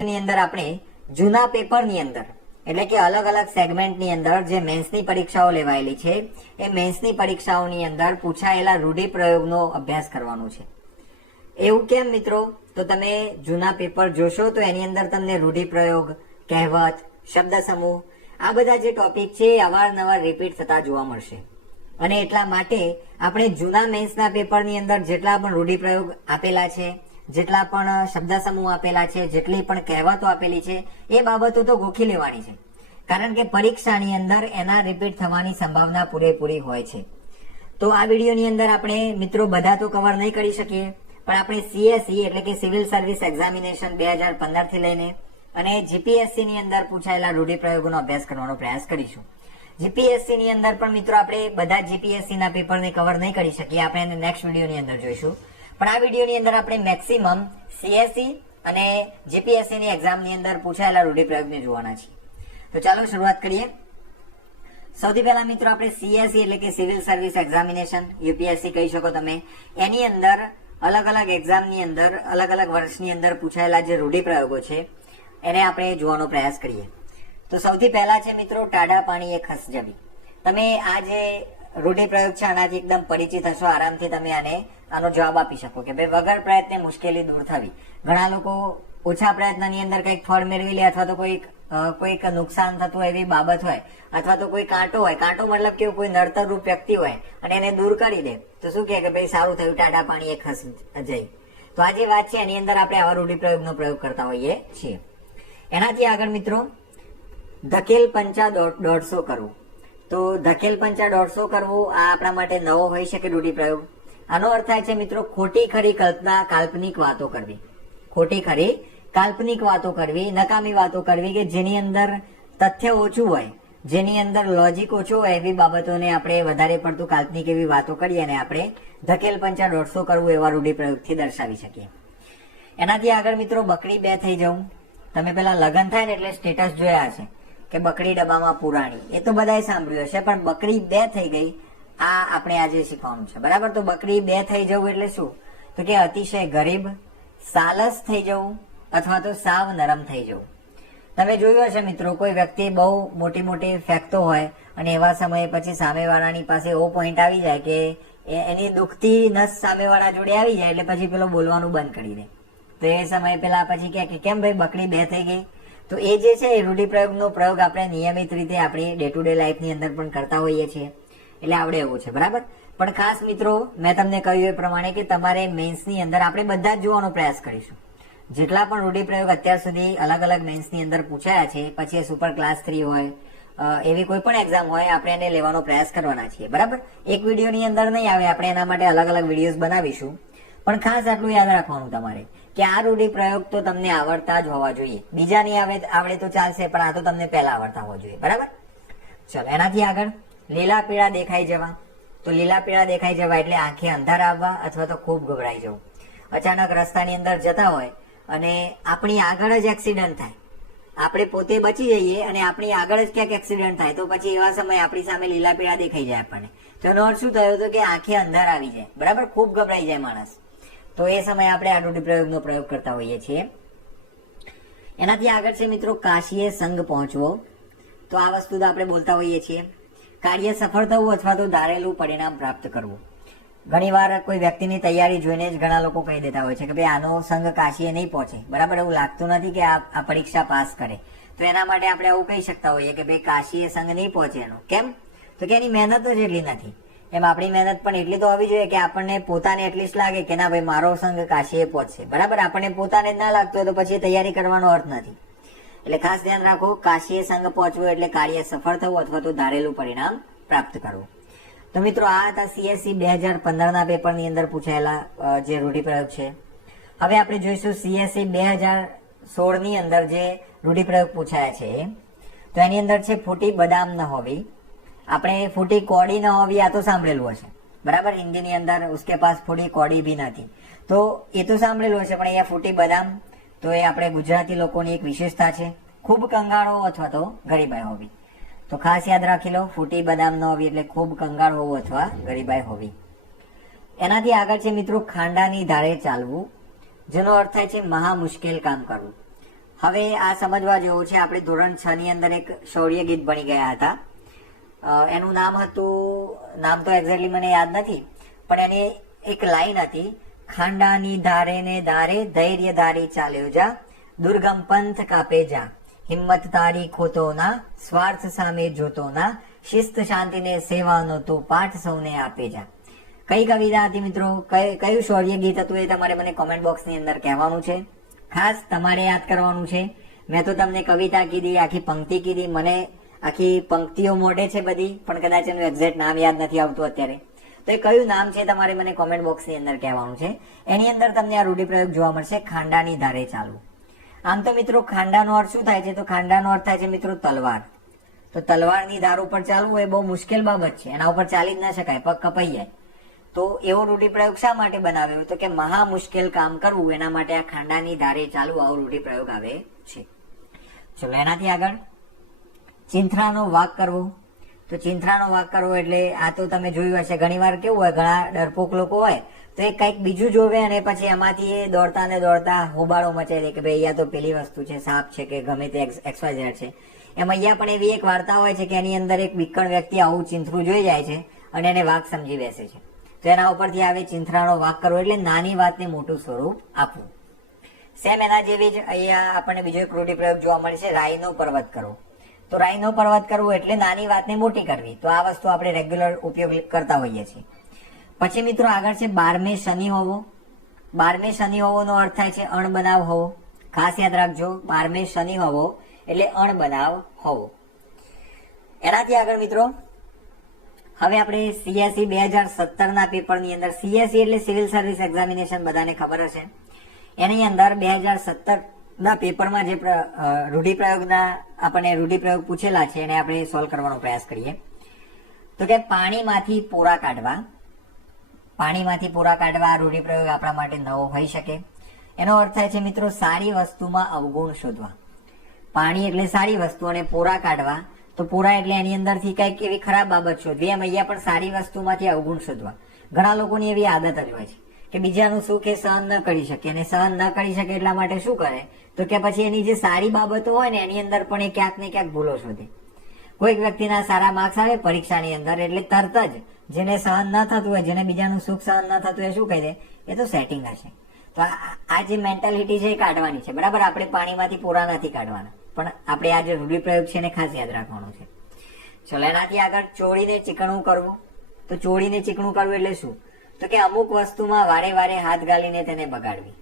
ની અંદર આપણે જૂના પેપરની અંદર એટલે કે અલગ અલગ સેગમેન્ટની અંદર જે મેન્સની પરીક્ષાઓ લેવાયેલી છે એ મેન્સની પરીક્ષાઓની અંદર પૂછાયેલા રૂઢિપ્રયોગનો અભ્યાસ કરવાનો છે. એવું કેમ મિત્રો? તો તમે જૂના પેપર જોશો તો એની અંદર તમને રૂઢિપ્રયોગ, કહેવત, શબ્દ સમૂહ આ બધા જે ટોપિક છે એ અવારનવાર રિપીટ થતા જોવા મળશે. અને એટલા માટે આપણે જૂના મેન્સના પેપરની અંદર જેટલા પણ રૂઢિપ્રયોગ આપેલા છે, જેટલા પણ શબ્દ સમૂહ આપેલા છે, જેટલી પણ કહેવતો આપેલી છે એ બાબતો તો ગોખી લેવાની છે, કારણ કે પરીક્ષાની અંદર એના રિપીટ થવાની સંભાવના પૂરેપૂરી હોય છે. તો આ વિડીયોની અંદર આપણે મિત્રો બધા તો કવર નહીં કરી શકીએ, પણ આપણે સીએસઈ એટલે કે સિવિલ સર્વિસ એક્ઝામિનેશન 2015 થી લઈને અને જીપીએસસી ની અંદર પૂછાયેલા રૂઢિપ્રયોગોનો અભ્યાસ કરવાનો પ્રયાસ કરીશું. જીપીએસસી ની અંદર પણ મિત્રો આપણે બધા જીપીએસસી ના પેપરને કવર નહીં કરી શકીએ, આપણે એને નેક્સ્ટ વિડીયોની અંદર જોઈશું. પણ આ વિડીયોની અંદર આપણે મેક્સિમમ સીએસઈ અને જીપીએસસી ની એક્ઝામની અંદર પૂછાયેલા રૂઢિપ્રયોગને જોવાના છીએ. તો ચાલો શરૂઆત કરીએ. સૌથી પહેલા મિત્રો આપણે સીએસઈ એટલે કે સિવિલ સર્વિસ એક્ઝામિનેશન, યુપીએસસી કહી શકો તમે, એની અંદર અલગ અલગ એક્ઝામની અંદર અલગ અલગ વર્ષની અંદર પૂછાયેલા જે રૂઢિપ્રયોગો છે એને આપણે જોવાનો પ્રયાસ કરીએ. તો સૌથી પહેલા છે મિત્રો ટાઢા પાણીએ ખસજવી. તમે આ જે રૂઢિપ્રયોગ છે આનાથી એકદમ પરિચિત હશો, આરામથી તમે આનો જવાબ આપી શકો કે ભાઈ વગર પ્રયત્ને મુશ્કેલી દૂર થવી. ઘણા લોકો ઓછા પ્રયત્નની અંદર કંઈક ફળ મેળવી લે, અથવા તો કોઈક નુકસાન થતું હોય એવી બાબત હોય, અથવા તો કોઈ કાંટો હોય, કાંટો મતલબ કે કોઈ નડતર રૂપ વ્યક્તિ હોય અને એને દૂર કરી દે તો શું કહે કે ભાઈ સારું થયું, ટાઢા પાણીએ ખસ જઈ. તો આ જે વાત છે એની અંદર આપણે આવા રૂઢિપ્રયોગનો પ્રયોગ કરતા હોઈએ છીએ. એનાથી આગળ મિત્રો ધકેલ પંચા 150 કરવું. તો ધકેલ પંચા 150 કરવું આ આપણા માટે નવો હોઈ શકે રૂઢિપ્રયોગ. આનો અર્થ થાય છે મિત્રો ખોટી ખરી કલ્પના, કાલ્પનિક વાતો કરવી. ખોટી ખરી કાલ્પનિક વાતો કરવી, નકામી વાતો કરવી કે જેની અંદર તથ્ય ઓછું હોય, જેની અંદર લોજિક ઓછું હોય એવી બાબતોને આપણે વધારે પડતું કાલ્પનિક એવી વાતો કરીએ અને આપણે ધકેલ પંચા 150 કરવું એવા રૂઢિપ્રયોગથી દર્શાવી શકીએ. એનાથી આગળ મિત્રો બકડી 2 થઈ જવું. તમે પેલા લગ્ન થાય ને એટલે સ્ટેટસ જોયા છે કે બકડી ડબ્બામાં પુરાણી, એ તો બધાએ સાંભળ્યું હશે, પણ બકડી 2 થઈ ગઈ આ આપણે આજે શીખવાનું છે, બરાબર? તો બકડી 2 થઈ જવું એટલે શું? તો કે અતિશય ગરીબ, સાલસ થઈ જવું અથવા તો સાવ નરમ થઈ જવું. તમે જોયું હશે મિત્રો કોઈ વ્યક્તિ બહુ મોટી મોટી ફેંકતો હોય અને એવા સમયે પછી સામેવાળાની પાસે એવો પોઈન્ટ આવી જાય કે એની દુખતી નસ સામેવાળા જોડે આવી જાય એટલે પછી પેલો બોલવાનું બંધ કરી દે. તો એ સમયે પેલા પછી કે કેમ ભાઈ બકડી 2 થઈ ગઈ? તો એ જે છે એ રૂઢિપ્રયોગનો પ્રયોગ આપણે નિયમિત રીતે આપણી ડે ટુ ડે લાઈફની અંદર પણ કરતા હોઈએ છીએ, એટલે આવડે એવું છે, બરાબર? પણ ખાસ મિત્રો મેં તમને કહ્યું એ પ્રમાણે કે તમારે મેન્સની અંદર આપણે બધા જ જોવાનો પ્રયાસ કરીશું. જેટલા પણ રૂઢિપ્રયોગ અત્યાર સુધી અલગ અલગ મેન્સની અંદર પૂછાયા છે, પછી સુપર ક્લાસ 3 હોય, એવી કોઈ પણ એક્ઝામ હોય, આપણે એને લેવાનો પ્રયાસ કરવાના છીએ, બરાબર? એક વિડીયોની અંદર નહીં આવે, આપણે એના માટે અલગ અલગ વિડીયોઝ બનાવીશું. પણ ખાસ આટલું યાદ રાખવાનું તમારે કે આ રૂઢિપ્રયોગ તો તમને આવડતા જ હોવા જોઈએ. બીજા નહીં આવડે તો ચાલશે, પણ આ તો તમને પહેલા આવડતા હોવા જોઈએ, બરાબર? ચલો એનાથી આગળ લીલા પીળા દેખાઈ જવા. તો લીલા પીળા દેખાઈ જવા એટલે આંખે અંધારા આવવા અથવા તો ખૂબ ગભરાઈ જવું. અચાનક રસ્તાની અંદર જતા હોય અને આપણી આગળ જ એક્સિડન્ટ થાય, આપણે પોતે બચી જઈએ અને આપણી આગળ જ ક્યાંક એક્સિડન્ટ થાય, તો પછી એવા સમયે આપણી સામે લીલા પીળા દેખાઈ જાય આપણને. તો એનો અર્થ શું થયો હતો કે આંખે અંધાર આવી જાય, બરાબર? ખૂબ ગભરાઈ જાય માણસ. તો એ સમયે આપણે આ રૂઢિપ્રયોગનો પ્રયોગ કરતા હોઈએ છીએ. એનાથી આગળ છે મિત્રો કાશીએ સંગ પહોંચવો. તો આ વસ્તુ તો આપણે બોલતા હોઈએ છીએ. કાર્ય સફળ થવું અથવા તો ધારેલું પરિણામ પ્રાપ્ત કરવું. ઘણી વાર કોઈ વ્યક્તિની તૈયારી જોઈને જ ઘણા લોકો કહી દેતા હોય છે કે ભાઈ આનો સંગ કાશીએ નહીં પહોંચે, બરાબર? એવું લાગતું નથી કે આ પરીક્ષા પાસ કરે. તો એના માટે આપણે આવું કહી શકતા હોઈએ કે ભાઈ કાશીએ સંગ નહીં પહોંચે. એનો કેમ? તો કે એની મહેનત જ એટલી નથી. એમ આપણી મહેનત પણ એટલી તો હોવી જોઈએ કે આપણને પોતાને એટલીસ્ટ લાગે કે ના ભાઈ મારો સંગ કાશીએ પહોંચશે, બરાબર? આપણને પોતાને જ ના લાગતો તો પછી તૈયારી કરવાનો અર્થ નથી. એટલે ખાસ ધ્યાન રાખો, કાશીએ સંગ પહોંચવું એટલે કાર્ય સફળ થવું અથવા તો ધારેલું પરિણામ પ્રાપ્ત કરવું. તો મિત્રો આ હતા સીએસઈ 2015 પેપરની અંદર પૂછાયેલા જે રૂઢિપ્રયોગ છે. હવે આપણે જોઈશું સીએસઈ 2016 ની અંદર જે રૂઢિપ્રયોગ પૂછાયા છે. તો એની અંદર છે ફૂટી બદામ ન હોવી. આપણે ફૂટી કોડી ન હોવી આ તો સાંભળેલું હશે, બરાબર? હિન્દીની અંદર ઉસકે પાસ ફૂટી કોડી ભી નથી, તો એ તો સાંભળેલું હશે. પણ અહીંયા ફૂટી બદામ તો એ આપણે ગુજરાતી લોકોની એક વિશેષતા છે. ખૂબ કંગાળો અથવા તો ગરીબાઈ હોવી. તો ખાસ યાદ રાખી લો, ફૂટી બદામ ન હોવી એટલે ખૂબ કંગાળ હોવું અથવા ગરીબાઈ હોવી. એનાથી આગળ છે મિત્રો ખાંડાની ધારે ચાલવું, જેનો અર્થ થાય છે મહા મુશ્કેલ કામ કરવું. હવે આ સમજવા જેવું છે. આપણે ધોરણ 6 ની અંદર એક શૌર્ય ગીત ભણી ગયા હતા. એનું નામ તો એક્ઝેક્ટલી મને યાદ નથી, પણ એની એક લાઈન હતી, ખાંડાની ધારે ને દારે ધૈર્ય ધારી ચાલ્યો જા, દુર્ગમ પંથ કાપે જા, હિંમત તારી ખોતો ના, સ્વાર્થ સામે જોતો ના, શિસ્ત શાંતિને સેવાનો તો પાઠ સૌને આપે જા. કઈ કવિતા હતી મિત્રો, કયું શૌર્ય ગીત હતું એ તમારે મને કોમેન્ટ બોક્સની અંદર કહેવાનું છે. ખાસ તમારે યાદ કરવાનું છે. મેં તો તમને કવિતા કીધી, આખી પંક્તિ કીધી, મને આખી પંક્તિઓ મોઢે છે બધી, પણ કદાચ એનું એક્ઝેક્ટ નામ યાદ નથી આવતું અત્યારે. તો એ કયું નામ છે તમારે મને કોમેન્ટ બોક્સની અંદર કહેવાનું છે. એની અંદર તમને આ રૂઢિપ્રયોગ જોવા મળશે, ખાંડાની ધારે ચાલવું. આમ તો મિત્રો ખાંડાનો અર્થ શું થાય છે? તો ખાંડાનો અર્થ થાય છે મિત્રો તલવાર. તો તલવારની ધાર ઉપર ચાલવું એ બહુ મુશ્કેલ બાબત છે, એના ઉપર ચાલી જ ના શકાય, પગ કપાઈ જાય. તો એવો રૂઢિપ્રયોગ શા માટે બનાવ્યો? તો કે મહા મુશ્કેલ કામ કરવું એના માટે આ ખાંડાની ધારે ચાલવું આવો રૂઢિપ્રયોગ આવે છે. ચલો એનાથી આગળ, ચિંથરાનો વાક કરવો. તો ચિંથરાનો વાક કરવો એટલે આ તો તમે જોયું હશે, ઘણી વાર કેવું હોય, ઘણા ડરપોક લોકો હોય તો એ કંઈક બીજું જોવે અને પછી એમાંથી એ દોડતા ને દોડતા હોબાળો મચાઈ દે કે ભાઈ અહીંયા તો પેલી વસ્તુ છે, સાપ છે કે ગમે તે XYZ છે. એમ અહીંયા પણ એવી એક વાર્તા હોય છે કે એની અંદર એક વિકળ વ્યક્તિ આવું ચિંથરું જોઈ જાય છે અને એને વાક સમજી બેસે છે. તો એના ઉપરથી આવે ચિંથરાનો વાક કરવો, એટલે નાની વાતને મોટું સ્વરૂપ આપવું. સેમ એના જેવી જ અહીંયા આપણને બીજો એક રૂઢિપ્રયોગ જોવા મળે છે, રાઈનો પર્વત કરવો. તો રાઈનો પર્વત કરવો એટલે નાની વાતને મોટી કરવી. તો આ વસ્તુ આપણે રેગ્યુલર ઉપયોગ કરતા હોઈએ છીએ. પછી મિત્રો આગળ છે 12મે શનિ હોવો. 12મે શનિ હોવોનો અર્થ થાય છે અણબનાવ હોવો. ખાસ યાદ રાખજો, 12મે શનિ હોવો એટલે અણબનાવ હોવો. એનાથી આગળ મિત્રો હવે આપણે CSE 2017 ના પેપરની અંદર, CSE એટલે સિવિલ સર્વિસ એક્ઝામિનેશન, બધાને ખબર હશે. એની અંદર 2017 ના પેપરમાં જે રૂઢિપ્રયોગના આપણને રૂઢિપ્રયોગ પૂછેલા છે એને આપણે સોલ્વ કરવાનો પ્રયાસ કરીએ. તો કે પાણીમાંથી પોરા કાઢવા. પાણીમાંથી પોરા કાઢવા આ રૂઢિપ્રયોગ આપણા માટે નવો હોઈ શકે. એનો અર્થ થાય છે મિત્રો સારી વસ્તુમાં અવગુણ શોધવા. પાણી એટલે સારી વસ્તુ અને પોરા કાઢવા, તો પોરા એટલે એની અંદરથી કંઈક એવી ખરાબ બાબત શોધવી. એમ અહીંયા પણ સારી વસ્તુમાંથી અવગુણ શોધવા. ઘણા લોકોની એવી આદત જ હોય છે કે બીજાનું સુખ એ સહન ન કરી શકે, અને સહન ન કરી શકે એટલા માટે શું કરે? તો કે પછી એની જે સારી બાબતો હોય ને એની અંદર પણ એ ક્યાંક ને ક્યાંક ભૂલો શોધે. કોઈક વ્યક્તિના સારા માર્ક્સ આવે પરીક્ષાની અંદર એટલે તરત જ જેને સહન ન થતું હોય, જેને બીજાનું સુખ સહન ન થતું હોય, શું કહી દે? એ તો સેટિંગ હશે. તો આ જે મેન્ટાલિટી છે એ કાઢવાની છે, બરાબર. આપણે પાણીમાંથી પોરા નથી કાઢવાના, પણ આપણે આ જે રૂઢિપ્રયોગ છે એને ખાસ યાદ રાખવાનો છે. ચલો એનાથી આગળ, ચોળીને ચીકણું કરવું. તો ચોળીને ચીકણું કરવું એટલે શું? તો કે અમુક વસ્તુમાં વારે વારે હાથ ગાલીને તેને બગાડવી.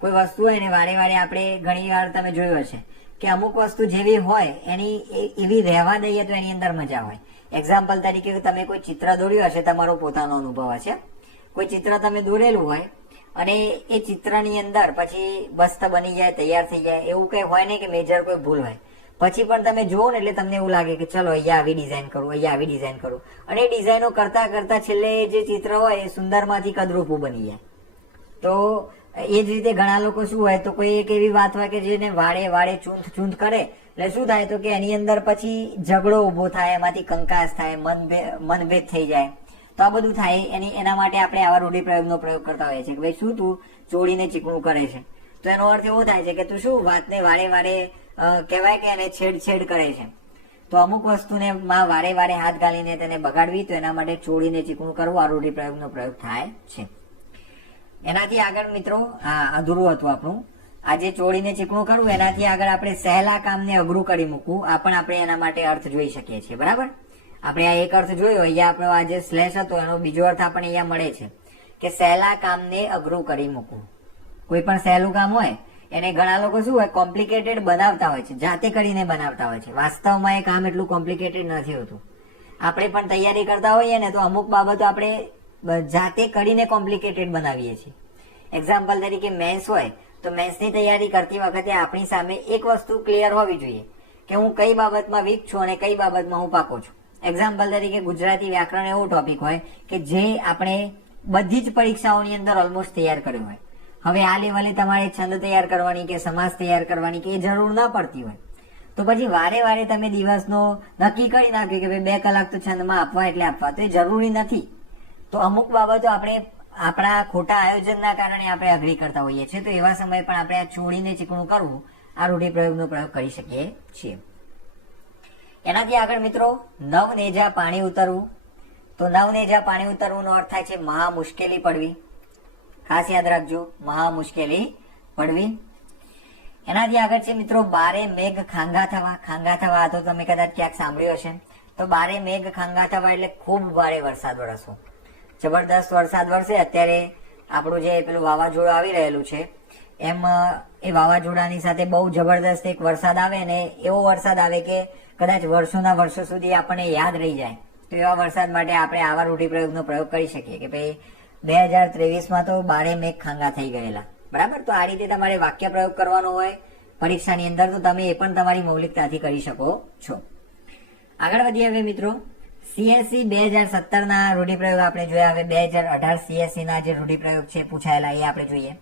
કોઈ વસ્તુ હોય ને વારે વારે આપણે ઘણી વાર તમે જોયું હશે કે અમુક વસ્તુ જેવી હોય એની એવી રહેવા દઈએ તો એની અંદર મજા હોય. એક્ઝામ્પલ તરીકે તમે કોઈ ચિત્ર દોર્યું હશે, તમારો પોતાનો અનુભવ હશે. કોઈ ચિત્ર તમે દોરેલું હોય અને એ ચિત્રની અંદર પછી મસ્ત બની જાય, તૈયાર થઈ જાય, એવું કઈ હોય નહીં કે મેજર કોઈ ભૂલ હોય. પછી પણ તમે જુઓ ને એટલે તમને એવું લાગે કે ચલો અહીંયા આવી ડિઝાઇન કરું, અહીંયા આવી ડિઝાઇન કરું, અને એ ડિઝાઇનો કરતા કરતા છેલ્લે જે ચિત્ર હોય એ સુંદરમાંથી કદરૂપું બની જાય. તો એ જ રીતે ઘણા લોકો શું હોય, તો કોઈ એક એવી વાત હોય કે જેને વાળે વાળે ચૂંથ કરે એટલે શું થાય? તો કે એની અંદર પછી ઝઘડો ઉભો થાય, એમાંથી કંકાસ થાય, મનભેદ થઈ જાય. તો આ બધું થાય એના માટે આપણે આવા રૂઢિપ્રયોગનો પ્રયોગ કરતા હોઈએ છીએ કે ભાઈ શું તું ચોળીને ચીકણું કરે છે? તો એનો અર્થ એવો થાય છે કે તું શું વાતને વારે વારે કહેવાય કે એને છેડછેડ કરે છે. તો અમુક વસ્તુને માં વારે વારે હાથ ગાલીને તેને બગાડવી, તો એના માટે ચોળીને ચીકણું કરવું આ રૂઢિપ્રયોગનો પ્રયોગ થાય છે. એનાથી આગળ મિત્રો અધૂરું હતું આપણું આજે ચોળીને ચીકણું કરવું. એનાથી આગળ આપણે સહેલા કામને અઘરું કરી મૂકવું. આ પણ આપણે એના માટે અર્થ જોઈ શકીએ છીએ, બરાબર. આપણે આ એક અર્થ જોયો, અહીંયા આપણો આ જે સ્લેશ હતો એનો બીજો અર્થ આપણને અહીંયા મળે છે કે સહેલા કામને અઘરું કરી મૂકવું. કોઈ પણ સહેલું કામ હોય એને ઘણા લોકો શું હોય, કોમ્પ્લિકેટેડ બનાવતા હોય છે, જાતે કરીને બનાવતા હોય છે. વાસ્તવમાં એ કામ એટલું કોમ્પ્લિકેટેડ નથી હોતું. આપણે પણ તૈયારી કરતા હોઈએ ને તો અમુક બાબતો આપણે જાતે કરીને કોમ્પ્લિકેટેડ બનાવીએ છીએ. એક્ઝામ્પલ તરીકે મેન્સ હોય તો મેન્સની તૈયારી કરતી વખતે આપણી સામે એક વસ્તુ ક્લિયર હોવી જોઈએ કે હું કઈ બાબતમાં વીક છું અને કઈ બાબતમાં હું પાકો છું. એક્ઝામ્પલ તરીકે ગુજરાતી વ્યાકરણ એવો ટોપિક હોય કે જે આપણે બધી જ પરીક્ષાઓની અંદર ઓલમોસ્ટ તૈયાર કર્યો હોય. હવે આ લેવલે તમારે છંદ તૈયાર કરવાની કે સમાસ તૈયાર કરવાની કે એ જરૂર ના પડતી હોય, તો પછી વારે વારે તમે દિવસનો નક્કી કરી નાખ્યું કે ભાઈ 2 કલાક તો છંદમાં આપવા એટલે આપવા, તો એ જરૂરી નથી. તો અમુક બાબતો આપણે આપણા ખોટા આયોજનના કારણે આપણે અઘરી કરતા હોઈએ છીએ. તો એવા સમયે પણ આપણે આ ચોળીને ચીકણું કરવું આ રૂઢિપ્રયોગનો પ્રયોગ કરી શકીએ છીએ. એનાથી આગળ મિત્રો નવનેજા પાણી ઉતરવું. તો નવનેજા પાણી ઉતરવું નો અર્થ થાય છે મહા મુશ્કેલી પડવી. ખાસ યાદ રાખજો, મહા મુશ્કેલી પડવી. એનાથી આગળ છે મિત્રો બારે મેઘ ખાંગા થવા. ખાંગા થવા તો તમે કદાચ ક્યાંક સાંભળ્યું હશે. તો બારે મેઘ ખાંગા થવા એટલે ખૂબ ભારે વરસાદ વરસવો, જબરદસ્ત વરસાદ વરસે. અત્યારે આપણું જે પેલું વાવાઝોડું આવી રહેલું છે એમ એ વાવાઝોડાની સાથે બહુ જબરદસ્ત એક વરસાદ આવે ને એવો વરસાદ આવે કે કદાચ વર્ષોના વર્ષો સુધી આપણને યાદ રહી જાય. તો એવા વરસાદ માટે આપણે આવા રૂઢિપ્રયોગનો પ્રયોગ કરી શકીએ કે ભાઈ 2023માં તો બારે મેઘ ખાંગા થઈ ગયેલા. બરાબર. તો આ રીતે તમારે વાક્ય પ્રયોગ કરવાનો હોય પરીક્ષાની અંદર, તો તમે એ પણ તમારી મૌલિકતાથી કરી શકો છો. આગળ વધીએ હવે મિત્રો. CSE 2017 ના રૂઢિપ્રયોગ આપણે જોયા. હવે 2018 CSE ના જે રૂઢિપ્રયોગ છે પૂછાયેલા એ આપણે જોઈએ.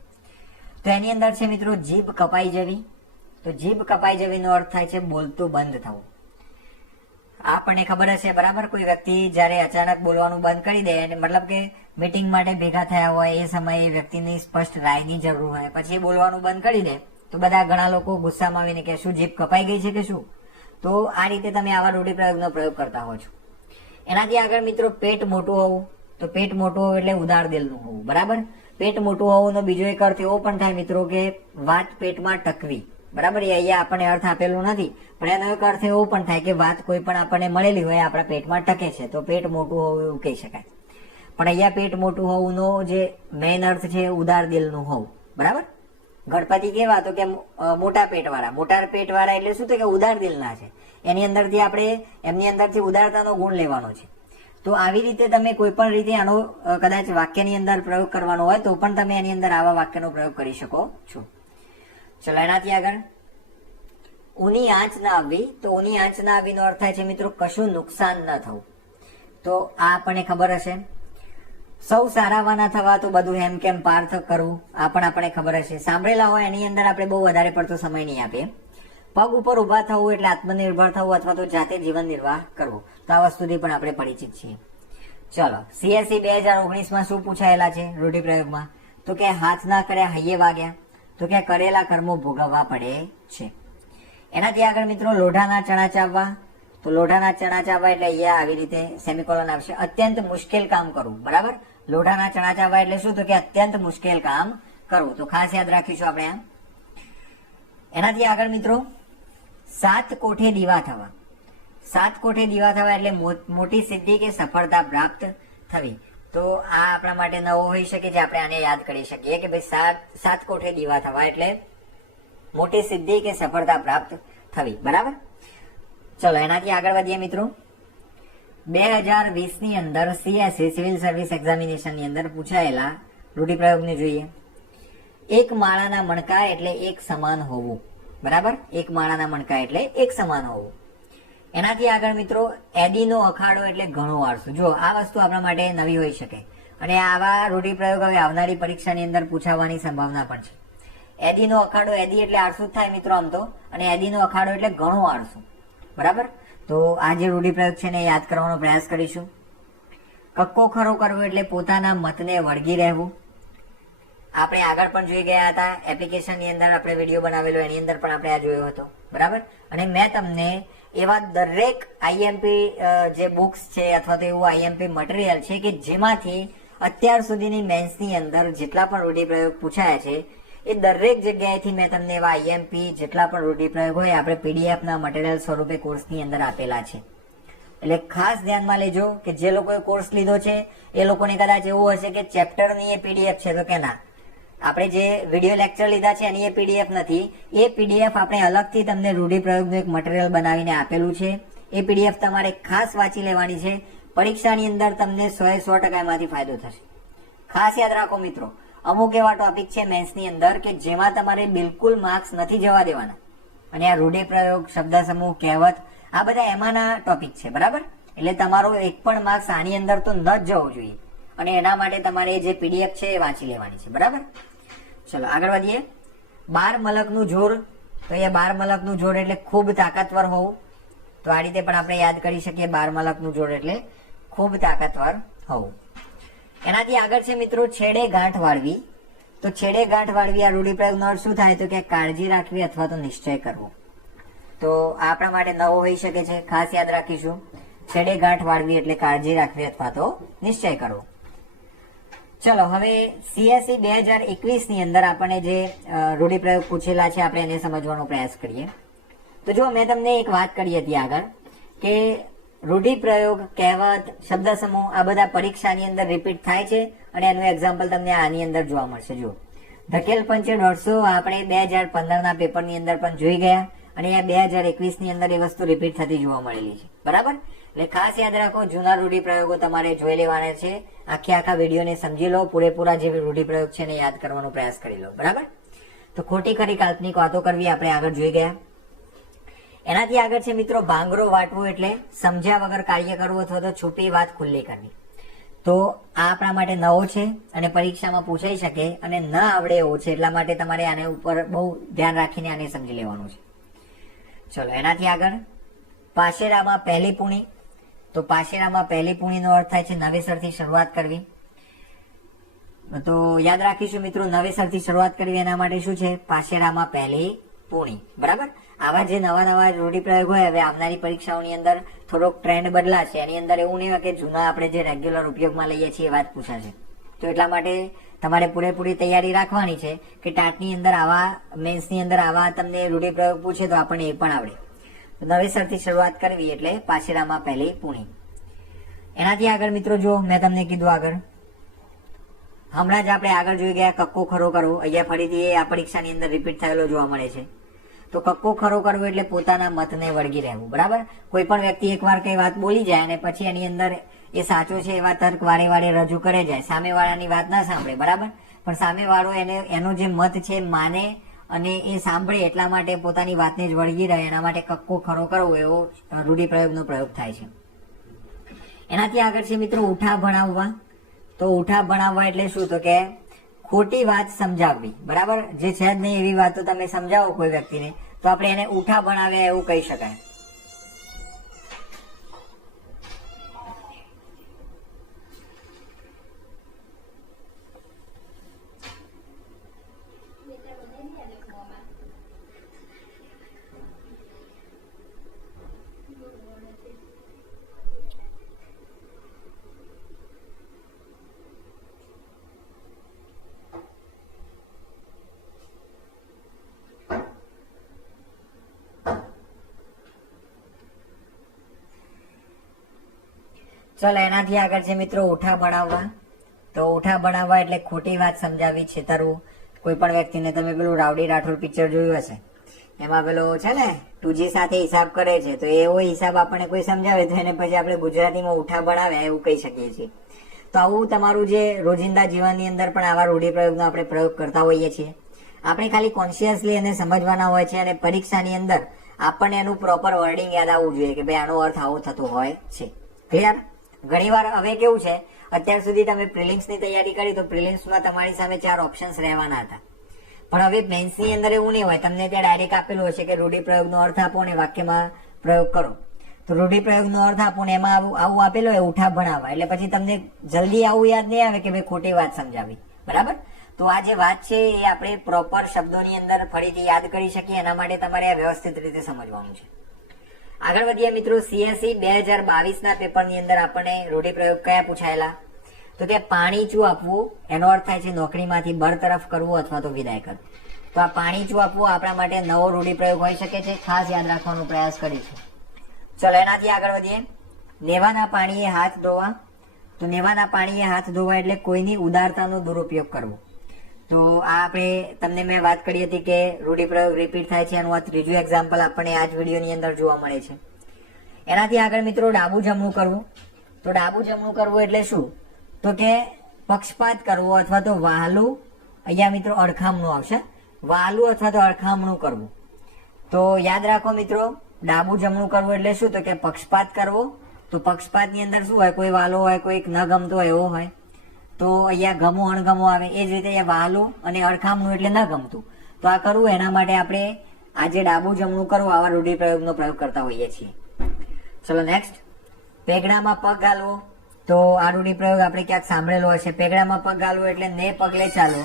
તો એની અંદર છે મિત્રો જીભ કપાઈ જવી. તો જીભ કપાઈ જવી નો અર્થ થાય છે બોલતું બંધ થવું. આપણને ખબર હશે બરાબર, કોઈ વ્યક્તિ જયારે અચાનક બોલવાનું બંધ કરી દે, મતલબ કે મીટિંગ માટે ભેગા થયા હોય એ સમયે વ્યક્તિની સ્પષ્ટ રાયની જરૂર હોય, પછી એ બોલવાનું બંધ કરી દે તો બધા ઘણા લોકો ગુસ્સામાં આવીને કે શું જીભ કપાઈ ગઈ છે કે શું. તો આ રીતે તમે આવા રૂઢિપ્રયોગનો પ્રયોગ કરતા હો છો. એનાથી આગળ મિત્રો પેટ મોટું હોવું. તો પેટ મોટું હોવું એટલે ઉદાર દિલનું હોવું. બરાબર. પેટ મોટું હોવું નો બીજો એક અર્થ એવો પણ થાય મિત્રો કે વાત પેટમાં ટકવી. બરાબર. એ અહીંયા આપણને અર્થ આપેલું નથી, પણ એનો એક અર્થ એવો પણ થાય કે વાત કોઈ પણ આપણને મળેલી હોય આપણા પેટમાં ટકે છે, તો પેટ મોટું હોવું એવું કહી શકાય. પણ અહીંયા પેટ મોટું હોવું નો જે મેઇન અર્થ છે ઉદાર દિલનું હોવું. બરાબર. ગણપતિ કેવા તો કે મોટા પેટવાળા. મોટા પેટવાળા એટલે શું, તો કે ઉદાર દિલના છે. એની અંદરથી આપણે એમની અંદરથી ઉદારતાનો ગુણ લેવાનો છે. તો આવી રીતે તમે કોઈ પણ રીતે આનો કદાચ વાક્યની અંદર પ્રયોગ કરવાનો હોય તો પણ તમે એની અંદર આવા વાક્યનો પ્રયોગ કરી શકો છો. ચલો એનાથી આગળ ઊની આંચ ના આવવી. તો ઊની આંચ ના આવવી નો અર્થ થાય છે મિત્રો કશું નુકસાન ન થવું. તો આ આપણને ખબર હશે. સૌ સારાવા ના થવા. તો બધું એમ કેમ પાર્થ કરવું, આ પણ આપણે ખબર હશે, સાંભળેલા હોય. એની અંદર આપણે બહુ વધારે પડતો સમય નહીં આપીએ. પગ ઉપર ઉભા થવું એટલે આત્મનિર્ભર થવું અથવા તો જાતે જીવન નિર્વાહ કરવું. તો આ વસ્તુથી પણ આપણે પરિચિત છીએ. ચલો CSE 2019માં શું પૂછાયેલા છે રૂઢિપ્રયોગમાં? તો કે હાથ ના કર્યા હૈયે વાગ્યા. તો કે કરેલા કર્મો ભોગવવા પડે છે. એનાથી આગળ મિત્રો લોઢાના ચણા ચાવવા. તો લોઢાના ચણા ચાવવા એટલે અહીંયા આવી રીતે સેમિકોલન આવશે. અત્યંત મુશ્કેલ કામ કરવું. બરાબર. લોઢાના ચણા ચાવવા એટલે શું, તો કે અત્યંત મુશ્કેલ કામ કરવું. તો ખાસ યાદ રાખીશું આપણે આ. એનાથી આગળ મિત્રો 7 કોઠે દીવા થવા. 7 કોઠે દીવા થવા એટલે મોટી સિદ્ધિ કે સફળતા પ્રાપ્ત થવી. તો આ આપણા માટે નવો હોઈ શકે છે, આપણે આને યાદ કરી શકીએ કે ભાઈ 7 કોઠે દીવા થવા એટલે મોટી સિદ્ધિ કે સફળતા પ્રાપ્ત થવી. બરાબર. ચલો એનાથી આગળ વધીએ મિત્રો. 2020 ની અંદર CSE સિવિલ સર્વિસ એક્ઝામિનેશન ની અંદર પૂછાયેલા રૂઢિપ્રયોગને જોઈએ. એક માળાના મણકા એટલે એક સમાન હોવું. બરાબર. એક માળાના મણકા એટલે એક સમાન હોવું. એનાથી આગળ મિત્રો એદીનો અખાડો એટલે ઘણો વારસું. જો આ વસ્તુ આપણા માટે નવી હોઈ શકે અને આવા રૂઢિપ્રયોગ હવે આવનારી પરીક્ષાની અંદર પૂછાવાની સંભાવના પણ છે. એદીનો અખાડો, એદી એટલે આળસુ થાય મિત્રો આમ તો, અને એદીનો અખાડો એટલે ઘણો આળસુ. બરાબર. તો આ જે રૂઢિપ્રયોગ છે ને યાદ કરવાનો પ્રયાસ કરીશું. કક્કો ખરો કરવો એટલે પોતાના મતને વળગી રહેવું. આપણે આગળ પણ જોઈ ગયા હતા એપ્લિકેશનની અંદર, આપણે વિડીયો બનાવેલો એની અંદર પણ આપણે આ જોયો હતો. બરાબર. અને મેં તમને એવા દરેક IMP જે બુક્સ છે અથવા તો એવું IMP મટીરિયલ છે કે જેમાંથી અત્યાર સુધીની મેન્સની અંદર જેટલા પણ રૂઢિપ્રયોગ પૂછાયા છે એ દરેક જગ્યાએથી મેં તમને એવા IMP જેટલા પણ રૂઢિપ્રયોગ હોય આપણે PDF ના મટીરિયલ સ્વરૂપે કોર્સની અંદર આપેલા છે. એટલે ખાસ ધ્યાનમાં લેજો કે જે લોકોએ કોર્સ લીધો છે એ લોકોને કદાચ એવું હશે કે ચેપ્ટરની એ PDF છે, તો કે ના, આપણે જે વિડીયો લેક્ચર લીધા છે એની એ PDF નથી. એ PDF આપણે અલગથી તમને રૂઢિપ્રયોગનું એક મટીરિયલ બનાવીને આપેલું છે. એ PDF તમારે ખાસ વાંચી લેવાની છે. પરીક્ષાની અંદર તમને 100% એમાંથી ફાયદો થશે. ખાસ યાદ રાખો મિત્રો, અમુક એવા ટોપિક છે મેન્સની અંદર કે જેમાં તમારે બિલકુલ માર્ક્સ નથી જવા દેવાના, અને આ રૂઢિપ્રયોગ, શબ્દ સમૂહ, કહેવત આ બધા એમાંના ટોપિક છે. બરાબર. એટલે તમારો એક પણ માર્ક્સ આની અંદર તો ન જ જવો જોઈએ, અને એના માટે તમારે જે PDF છે એ વાંચી લેવાની છે. બરાબર. ચલો આગળ વધીએ. 12 મલકનું જોર. તો એ 12 મલકનું જોર એટલે ખૂબ તાકાતવર હોવું. તો આ રીતે પણ આપણે યાદ કરી શકીએ. 12 મલકનું જોર એટલે ખૂબ તાકાતવર હોવું. એનાથી આગળ છે મિત્રો છેડે ગાંઠ વાળવી. તો છેડે ગાંઠ વાળવી આ રૂઢિપ્રયોગનો અર્થ શું થાય તો કે કાળજી રાખવી અથવા તો નિશ્ચય કરવો. તો આપણા માટે નવો હોઈ શકે છે, ખાસ યાદ રાખીશું. છેડે ગાંઠ વાળવી એટલે કાળજી રાખવી અથવા તો નિશ્ચય કરવો. ચલો હવે CSE 2021 ની અંદર આપણને જે રૂઢિપ્રયોગ પૂછેલા છે આપણે એને સમજવાનો પ્રયાસ કરીએ. તો જો મેં તમને એક વાત કરી હતી આગળ કે રૂઢિપ્રયોગ, કહેવત, શબ્દ સમૂહ આ બધા પરીક્ષાની અંદર રિપીટ થાય છે અને એનું એક્ઝામ્પલ તમને આની અંદર જોવા મળશે. જુઓ, ધકેલ પંચે 150 આપણે 2015 ના પેપરની અંદર પણ જોઈ ગયા અને આ 2021 ની અંદર એ વસ્તુ રિપીટ થતી જોવા મળેલી છે. બરાબર, એટલે ખાસ યાદ રાખો, જૂના રૂઢિપ્રયોગો તમારે જોઈ લેવાના છે. આખા વિડીયોને સમજી લો, પૂરેપૂરા જે રૂઢિપ્રયોગ છે એને યાદ કરવાનો પ્રયાસ કરી લો. બરાબર, તો ખોટી ખરી કાલ્પનિક વાતો કરવી આપણે આગળ જોઈ ગયા. એનાથી આગળ છે મિત્રો ભાંગરો વાટવું એટલે સમજ્યા વગર કાર્ય કરવું અથવા તો છુપી વાત ખુલ્લી કરવી. તો આ આપણા માટે નવો છે અને પરીક્ષામાં પૂછાઈ શકે અને ન આવડે એવો છે, એટલા માટે તમારે આને ઉપર બહુ ધ્યાન રાખીને આને સમજી લેવાનું છે. ચલો એનાથી આગળ પાશેરામાં પહેલી પૂણી. તો પાશેરામાં પહેલી પૂણીનો અર્થ થાય છે નવેસરથી શરૂઆત કરવી. તો યાદ રાખીશું મિત્રો, નવેસરથી શરૂઆત કરવી એના માટે શું છે પાશેરામાં પહેલી પૂણી. બરાબર, આવા જે નવા રૂઢિપ્રયોગ હોય હવે આવનારી પરીક્ષાઓની અંદર થોડોક ટ્રેન્ડ બદલાશે. એની અંદર એવું નહીં હોય કે જૂના આપણે જે રેગ્યુલર ઉપયોગમાં લઈએ છીએ એ વાત પૂછાશે. તો એટલા માટે તમારે પૂરેપૂરી તૈયારી રાખવાની છે કે ટાટની અંદર આવા, મેન્સની અંદર આવા તમને રૂઢિપ્રયોગ પૂછે તો આપણને એ પણ આવડે. નવેસરથી શરૂઆત કરવી એટલે પાશેરામાં પહેલી પૂણી. એનાથી આગળ મિત્રો જો મેં તમને કીધું આગળ, હમણાં જ આપણે આગળ જોઈ ગયા કક્કો ખરો કરવો. અહીંયા ફરીથી એ આ પરીક્ષાની અંદર રિપીટ થયેલો જોવા મળે છે. તો કક્કો ખરો કરવો એટલે પોતાના મતને વળગી રહેવું. બરાબર, કોઈ પણ વ્યક્તિ એકવાર કઈ વાત બોલી જાય અને પછી એની અંદર એ સાચો છે એવા તર્ક વારે વારે રજૂ કરે જાય, સામેવાળાની વાત ના સાંભળે. બરાબર, પણ સામેવાળો એનો જે મત છે માને અને એ સાંભળે, એટલા માટે પોતાની વાતને જ વળગી રહે, એના માટે કક્કો ખરો કરવો એવો રૂઢિપ્રયોગનો પ્રયોગ થાય છે. એનાથી આગળ છે મિત્રો ઉઠા ભણાવવા. તો ઉઠા ભણાવવા એટલે શું તો કે ખોટી વાત સમજાવવી. બરાબર, જે છે જ નહીં એવી વાતો તમે સમજાવો કોઈ વ્યક્તિને તો આપણે એને ઉઠા ભણાવ્યા એવું કહી શકાય. ચલો એનાથી આગળ છે મિત્રો ઉઠા ભણાવવા. તો ઉઠા ભણાવવા એટલે ખોટી વાત સમજાવી, છેતરવું. કોઈ પણ વ્યક્તિને તમે પેલું રાવડી રાઠોડ પિક્ચર જોયું હશે, એમાં પેલો છે ને 2G સાથે હિસાબ કરે છે, તો એવો હિસાબ આપણને કોઈ સમજાવે તો એને પછી આપણે ગુજરાતીમાં ઉઠા ભણાવ્યા એવું કહી શકીએ છીએ. તો આવું તમારું જે રોજિંદા જીવનની અંદર પણ આવા રૂઢિપ્રયોગનો આપણે પ્રયોગ કરતા હોઈએ છીએ. આપણે ખાલી કોન્શિયસલી એને સમજવાના હોય છે અને પરીક્ષાની અંદર આપણને એનું પ્રોપર વર્ડિંગ યાદ આવવું જોઈએ કે ભાઈ આનો અર્થ આવો થતો હોય છે. ક્લિયર? ઘણીવાર હવે કેવું છે, અત્યાર સુધી તમે પ્રિલિમ્સની તૈયારી કરી તો પ્રિલિમ્સમાં તમારી સામે 4 ઓપ્શન્સ રહેવાના હતા, પણ હવે મેન્સની અંદર એવું નહીં હોય. તમને ત્યાં ડાયરેક્ટ આપેલું હશે કે રૂઢિપ્રયોગનો અર્થ આપો અને વાક્યમાં પ્રયોગ કરો. તો રૂઢિપ્રયોગનો અર્થ આપો ને એમાં આવું આપેલું હોય ઉઠા ભણાવવા, એટલે પછી તમને જલ્દી આવું યાદ નહીં આવે કે ભાઈ ખોટી વાત સમજાવી. બરાબર, તો આ જે વાત છે એ આપણે પ્રોપર શબ્દોની અંદર ફરીથી યાદ કરી શકીએ, એના માટે તમારે આ વ્યવસ્થિત રીતે સમજવાનું છે. આગળ વધીએ મિત્રો, CSE 2022 ના પેપરની અંદર આપણને રૂઢિપ્રયોગ કયા પૂછાયેલા તો કે પાણીચું આપવું એનો અર્થ થાય છે નોકરીમાંથી બરતરફ કરવું અથવા તો વિદાય કરવું. તો આ પાણીચું આપવું આપણા માટે નવો રૂઢિપ્રયોગ હોઈ શકે છે, ખાસ યાદ રાખવાનો પ્રયાસ કરીશું. ચલો એનાથી આગળ વધીએ, નેવાના પાણીએ હાથ ધોવા. તો નેવાના પાણીએ હાથ ધોવા એટલે કોઈની ઉદારતાનો દુરુપયોગ કરવો. તો આ આપણે તમને મેં વાત કરી હતી કે રૂઢિપ્રયોગ રિપીટ થાય છે, એનું આ ત્રીજું એક્ઝામ્પલ આપણને આ જ વિડીયોની અંદર જોવા મળે છે. એનાથી આગળ મિત્રો ડાબું જમણું કરવું. તો ડાબું જમણું કરવું એટલે શું તો કે પક્ષપાત કરવો અથવા તો વહાલું, અહીંયા મિત્રો અડખામણું આવશે, વહાલું અથવા તો અડખામણું કરવું. તો યાદ રાખો મિત્રો, ડાબું જમણું કરવું એટલે શું તો કે પક્ષપાત કરવો. તો પક્ષપાતની અંદર શું હોય, કોઈ વાલો હોય, કોઈક ન ગમતો હોય એવો હોય, તો અહીંયા ગમો અણગમો આવે. એ જ રીતે અહીંયા વહાલું અને અડખામણું એટલે ન ગમતું. તો આ કરવું એના માટે આપણે આજે ડાબું જમણું કરવું આવા રૂઢિપ્રયોગનો પ્રયોગ કરતા હોઈએ છીએ. ચલો નેક્સ્ટ, પેગડામાં પગ ગાલવો. તો આ રૂઢિપ્રયોગ આપણે ક્યાંક સાંભળેલો હશે. પેગડામાં પગ ગાલવો એટલે ને પગલે ચાલો.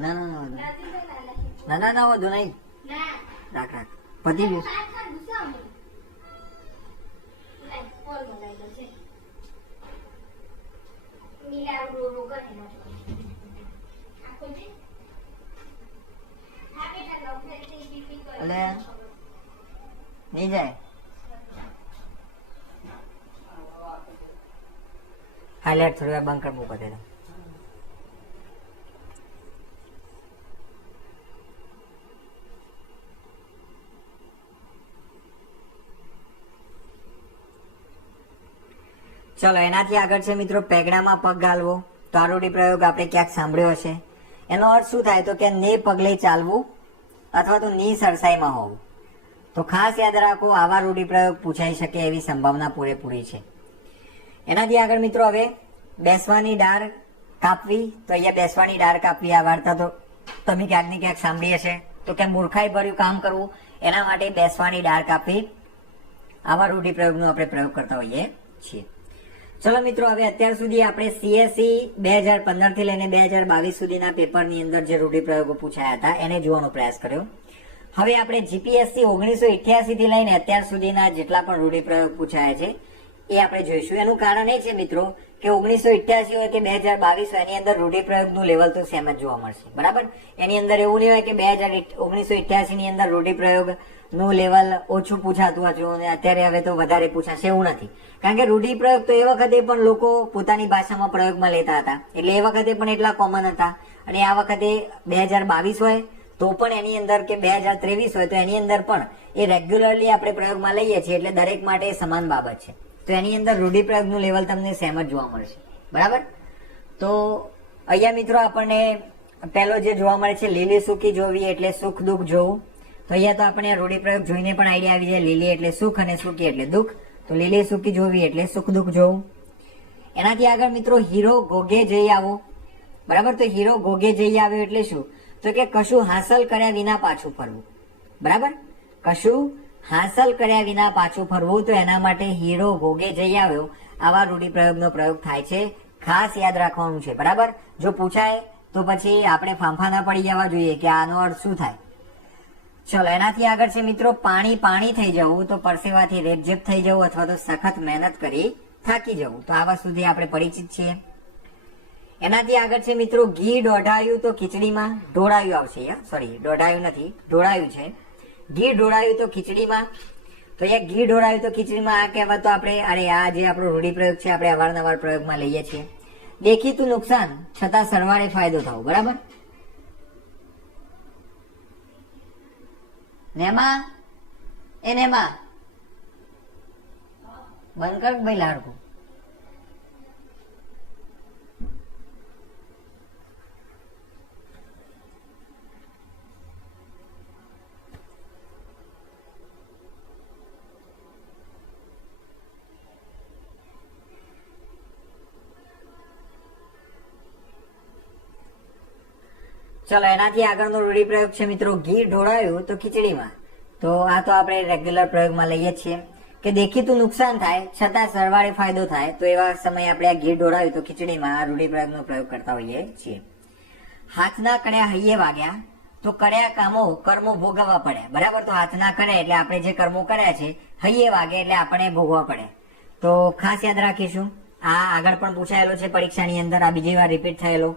ના ના ના ના ના ના વધુ નહીં, રાખ રાખ, પતી ગયું. એટલે નહીં જાય. હાઇલાઇટ થોડી વાર બંધ કર મૂકો દે. ચલો એનાથી આગળ છે મિત્રો પેગડામાં પગ ગાલવો. તો આ રૂઢિપ્રયોગ આપણે ક્યાંક સાંભળ્યો હશે. એનો અર્થ શું થાય તો કે ને પગલે ચાલવું અથવા તો ની સરસાઈમાં હોવું. તો ખાસ યાદ રાખો આવા રૂઢિપ્રયોગ પૂછાઈ શકે એવી સંભાવના પૂરેપૂરી છે. એનાથી આગળ મિત્રો હવે બેસવાની ડાળ કાપવી. તો અહીંયા બેસવાની ડાળ કાપવી આ વાર્તા તો તમે ક્યાંક ને ક્યાંક સાંભળી હશે. તો કે મૂર્ખાઈ ભર્યું કામ કરવું એના માટે બેસવાની ડાળ કાપવી. આવા રૂઢિપ્રયોગનો આપણે પ્રયોગ કરતા હોઈએ છીએ. ચલો મિત્રો હવે અત્યાર સુધી આપણે CSE 2015 થી લઈને 2022 સુધીના પેપરની અંદર જે રૂઢિપ્રયોગો પૂછાયા હતા એને જોવાનો પ્રયાસ કર્યો. હવે આપણે GPSC 1988 થી લઈને અત્યાર સુધીના જેટલા પણ રૂઢિપ્રયોગ પૂછાયા છે એ આપણે જોઈશું. એનું કારણ એ છે મિત્રો કે 1988 હોય કે 2022 હોય એની અંદર રૂઢિપ્રયોગનું લેવલ તો સેમ જ જોવા મળશે. બરાબર, એની અંદર એવું નહીં હોય કે 1988 ની અંદર રૂઢિપ્રયોગ નું લેવલ ઓછું પૂછાતું હતું અને અત્યારે હવે તો વધારે પૂછાશે એવું નથી. કારણ કે રૂઢિપ્રયોગ તો એ વખતે પણ લોકો પોતાની ભાષામાં પ્રયોગમાં લેતા હતા એટલે એ વખતે પણ એટલા કોમન હતા. અને આ વખતે 2022 હોય તો પણ એની અંદર કે 2023 હોય તો એની અંદર પણ એ રેગ્યુલરલી આપણે પ્રયોગમાં લઈએ છીએ એટલે દરેક માટે સમાન બાબત છે. તો એની અંદર રૂઢિપ્રયોગનું લેવલ તમને સેમ જ જોવા મળશે. બરાબર, તો અહીંયા મિત્રો આપણને પહેલો જે જોવા મળે છે લીલી સૂકી જોવી એટલે સુખ દુઃખ જોવું. તો અહીંયા તો આપણે રૂઢિપ્રયોગ જોઈને પણ આઈડિયા આવી જાય. લીલી એટલે સુખ અને સૂકી એટલે દુઃખ. તો લીલી સૂકી જોવી એટલે સુખ દુઃખ જોવું. એનાથી આગળ મિત્રો હીરો ઘોઘે જઈ આવો. બરાબર, તો હીરો ઘોઘે જઈ આવ્યો એટલે શું તો કે કશું હાંસલ કર્યા વિના પાછું ફરવું. બરાબર, કશું હાંસલ કર્યા વિના પાછું ફરવું. તો એના માટે હીરો ઘોઘે જઈ આવ્યો આવા રૂઢિપ્રયોગનો પ્રયોગ થાય છે. ખાસ યાદ રાખવાનું છે. બરાબર, જો પૂછાય તો પછી આપણે ફાંફા ના પડી જવા જોઈએ કે આનો અર્થ શું થાય. ચલો એનાથી આગળ છે મિત્રો પાણી પાણી થઈ જવું. તો પરસેવાથી રેપઝેપ થઈ જવું અથવા તો સખત મહેનત કરી થાકી જવું. તો આ વસ્તુથી આપણે પરિચિત છીએ. એનાથી આગળ છે મિત્રો ઘી દોઢાયું તો ખીચડીમાં ઢોળાયું આવશે. સોરી, દોઢાયું નથી, ઢોળાયું છે. ઘી ઢોળાયું તો ખીચડીમાં. તો અહીંયા ઘી ઢોળાયું તો ખીચડીમાં આ કહેવાતો આપણે આ જે આપણો રૂઢિપ્રયોગ છે આપણે અવારનવાર પ્રયોગમાં લઈએ છીએ. દેખીતું નુકસાન છતાં સરવાળે ફાયદો થવો. બરાબર, નેમા એ નેમા બંધ કર ભાઈ લાડકું. ચલો એનાથી આગળનો રૂઢિપ્રયોગ છે મિત્રો ઘી ઢોળાયું તો ખીચડીમાં. તો આ તો આપણે રેગ્યુલર પ્રયોગમાં લઈએ છીએ કે દેખીતું નુકસાન થાય છતાં સરવાળે ફાયદો થાય. તો એવા સમયે આપણે આ ઘી ઢોળાયું તો ખીચડીમાં આ રૂઢિપ્રયોગનો પ્રયોગ કરતા હોઈએ છીએ. હાથના કડ્યા હૈયે વાગ્યા તો કર્યા કામો કર્મો ભોગવવા પડે. બરાબર, તો હાથના કરે એટલે આપણે જે કર્મો કર્યા છે હૈયે વાગે એટલે આપણે ભોગવવા પડે. તો ખાસ યાદ રાખીશું. આ આગળ પણ પૂછાયેલો છે પરીક્ષાની અંદર, આ બીજી વાર રિપીટ થયેલો.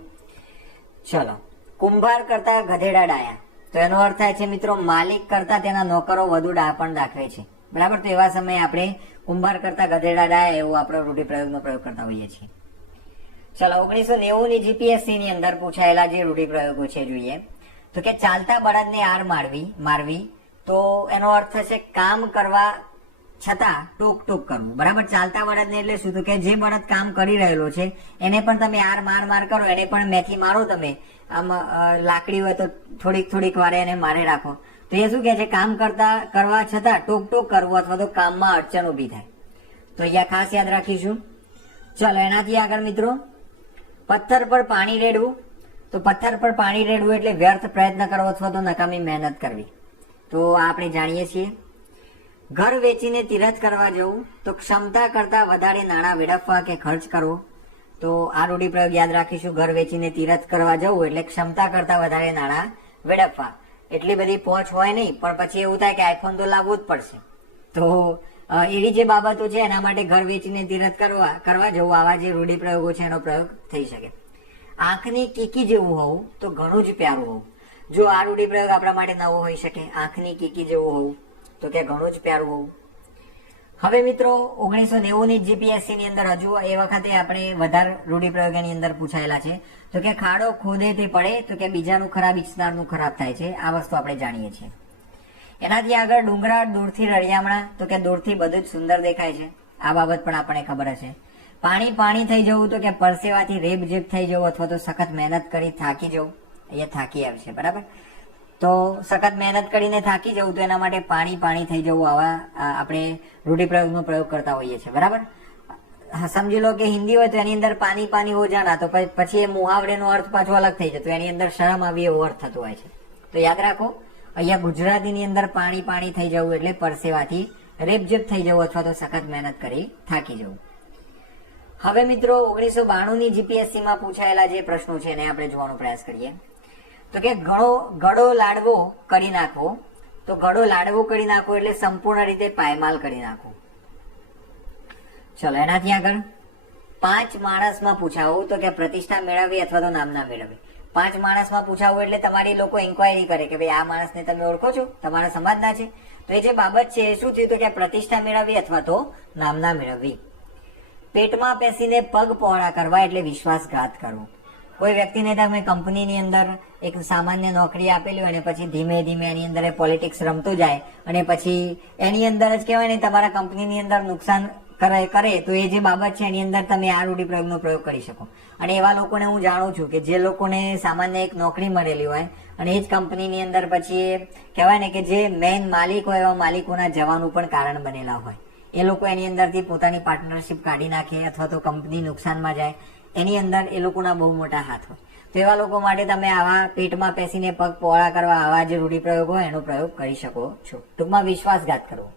ચલો કુંભાર કરતા ગધેડા ડાયા. તો એનો અર્થ થાય છે મિત્રો માલિક કરતા તેના નોકરો વધુ ડાપણ દાખવે છે. બરાબર, તો એવા સમયે આપણે કુંભાર કરતા ગધેડા ડાયા એવો આપણો રૂઢિપ્રયોગનો પ્રયોગ કરતા હોઈએ છીએ. ચલો 1990 ની GPSC ની અંદર પૂછાયેલા જે રૂઢિપ્રયોગો છે જોઈએ. તો કે ચાલતા બળદને આર મારવી. તો એનો અર્થ થશે કામ કરવા છતાં ટૂંક ટૂંક કરવું. બરાબર, ચાલતા બળદને એટલે શું તો કે જે બળદ કામ કરી રહેલો છે એને પણ તમે આર માર કરો, એને પણ મેથી મારો. તમે આમ લાકડી હોય તો થોડીક વારે એને મારે રાખો. તો એ શું કે છે કામ કરવા છતાં ટૂંક કરવું અથવા તો કામમાં અડચણ ઉભી થાય. તો અહીંયા ખાસ યાદ રાખીશું. ચલો એનાથી આગળ મિત્રો પથ્થર પર પાણી રેડવું. તો પથ્થર પર પાણી રેડવું એટલે વ્યર્થ પ્રયત્ન કરવો અથવા તો નકામી મહેનત કરવી. તો આપણે જાણીએ છીએ. ઘર વેચીને તીરથ કરવા જવું. તો ક્ષમતા કરતા વધારે નાણાં વેડફવા કે ખર્ચ કરવો. તો આ રૂઢિપ્રયોગ યાદ રાખીશું. ઘર વેચીને તીરથ કરવા જવું એટલે ક્ષમતા કરતા વધારે નાણાં વેડફવા. એટલી બધી પહોંચ હોય નહીં, પણ પછી એવું થાય કે આઈફોન તો લાવવું જ પડશે. તો એવી જે બાબતો છે એના માટે ઘર વેચીને તીરથ કરવા જવું, આવા જે રૂઢિપ્રયોગો છે એનો પ્રયોગ થઈ શકે. આંખની કીકી જેવું હોવું તો ઘણું જ પ્યારું હોવું. જો આ રૂઢિપ્રયોગ આપણા માટે નવો હોઈ શકે. આંખની કીકી જેવું હોવું તો કે ઘણું જ પ્યારું હોવું. હવે મિત્રો 1990 ની જીપીએસસી ની અંદર હજુ એ વખતે આપણે વધારે રૂઢિપ્રયોગ એની અંદર પૂછાયેલા છે. તો કે ખાડો ખોદે તે પડે તો કે બીજાનું ખરાબ ઈચ્છનારનું ખરાબ થાય છે. આ વસ્તુ આપણે જાણીએ છીએ. એનાથી આગળ ડુંગરાળ દૂરથી રળિયામણા તો કે દૂરથી બધું જ સુંદર દેખાય છે. આ બાબત પણ આપણને ખબર હશે. પાણી પાણી થઈ જવું તો કે પરસેવાથી રેબઝેબ થઈ જવું અથવા તો સખત મહેનત કરી થાકી જવું. અહીંયા થાકી આવશે, બરાબર. તો સખત મહેનત કરીને થાકી જવું તો એના માટે પાણી પાણી થઈ જવું. આવા આપણે રૂઢિપ્રયોગનો પ્રયોગ કરતા હોઈએ છીએ, બરાબર. સમજી લો કે હિન્દી હોય તો એની અંદર પાણી પાણી હો જાના, તો પછી એ મુહાવરેનો અર્થ પાછો અલગ થઈ જતો, એની અંદર શરમ આવી એવો અર્થ થતો હોય છે. તો યાદ રાખો, અહીંયા ગુજરાતીની અંદર પાણી પાણી થઈ જવું એટલે પરસેવાથી રેબઝેબ થઈ જવું અથવા તો સખત મહેનત કરી થાકી જવું. હવે મિત્રો 1992 ની જીપીએસસી માં પૂછાયેલા જે પ્રશ્નો છે એને આપણે જોવાનો પ્રયાસ કરીએ. તો કે ગળો લાડવો કરી નાખવો. તો ગળો લાડવો કરી નાખવો એટલે સંપૂર્ણ રીતે પાયમાલ કરી નાખવો. ચલો એનાથી આગળ 5 માણસમાં પૂછાવું તો કે પ્રતિષ્ઠા મેળવવી અથવા તો નામના મેળવવી. 5 માણસમાં પૂછાવું એટલે તમારી લોકો ઇન્ક્વાયરી કરે કે ભાઈ આ માણસને તમે ઓળખો છો, તમારા સમાજના છે. તો એ જે બાબત છે એ શું થયું તો કે પ્રતિષ્ઠા મેળવવી અથવા તો નામના મેળવવી. પેટમાં પેસીને પગ પહોળા કરવા એટલે વિશ્વાસઘાત કરવો. કોઈ વ્યક્તિને તમે કંપનીની અંદર એક સામાન્ય નોકરી આપેલી હોય અને પછી ધીમે ધીમે એની અંદર પોલિટિક્સ રમતું જાય અને પછી એની અંદર જ કહેવાય ને તમારા કંપનીની અંદર નુકસાન કરે તો એ જે બાબત છે એની અંદર તમે આ રૂઢિપ્રયોગનો પ્રયોગ કરી શકો. અને એવા લોકોને હું જાણું છું કે જે લોકોને સામાન્ય એક નોકરી મળેલી હોય અને એ જ કંપનીની અંદર પછી એ કહેવાય ને કે જે મેઇન માલિક હોય એવા માલિકોના જવાનું પણ કારણ બનેલા હોય. એ લોકો એની અંદરથી પોતાની પાર્ટનરશિપ કાઢી નાખે અથવા તો કંપની નુકસાનમાં જાય, એની અંદર એ લોકોના બહુ મોટા હાથ હોય. તો એવા લોકો માટે તમે આવા પેટમાં પેસીને પગ પહોળા કરવા આવા જે રૂઢિપ્રયોગ હોય એનો પ્રયોગ કરી શકો છો. ટૂંકમાં વિશ્વાસઘાત કરવો.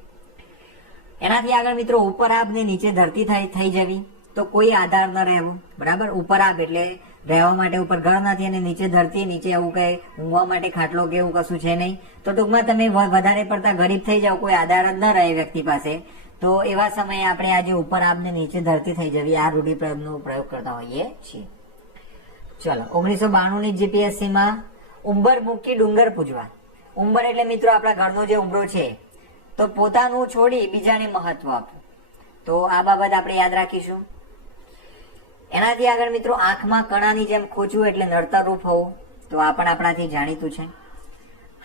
એનાથી આગળ મિત્રો ઉપર આબ ને નીચે ધરતી થઈ જવી. તો કોઈ આધાર ન રહેવો, બરાબર. ઉપર આબ એટલે રહેવા માટે ઉપર ઘર નથી અને નીચે ધરતી, નીચે એવું કઈ ઊંઘવા માટે ખાટલો કે એવું કશું છે નહીં. તો ટૂંકમાં તમે વધારે પડતા ગરીબ થઈ જાઓ, કોઈ આધાર જ ન રહે વ્યક્તિ પાસે, તો એવા સમયે આપણે આજે ઉપર આબ ને નીચે ધરતી થઈ જવી આ રૂઢિપ્રયોગનો પ્રયોગ કરતા હોઈએ છીએ. ચલો 1992 ની જીપીએસસી માં ઉંબર મૂકી ડુંગર પૂજવા. ઉંબર એટલે મિત્રો આપણા ઘરનો જે ઉંબરો છે, તો પોતાનું છોડી બીજાને મહત્વ આપવું. તો આ બાબત આપણે યાદ રાખીશું. એનાથી આગળ મિત્રો આંખમાં કણાની જેમ ખોચવું એટલે નડતર રૂપ હોવું. તો આ પણ આપણાથી જાણીતું છે.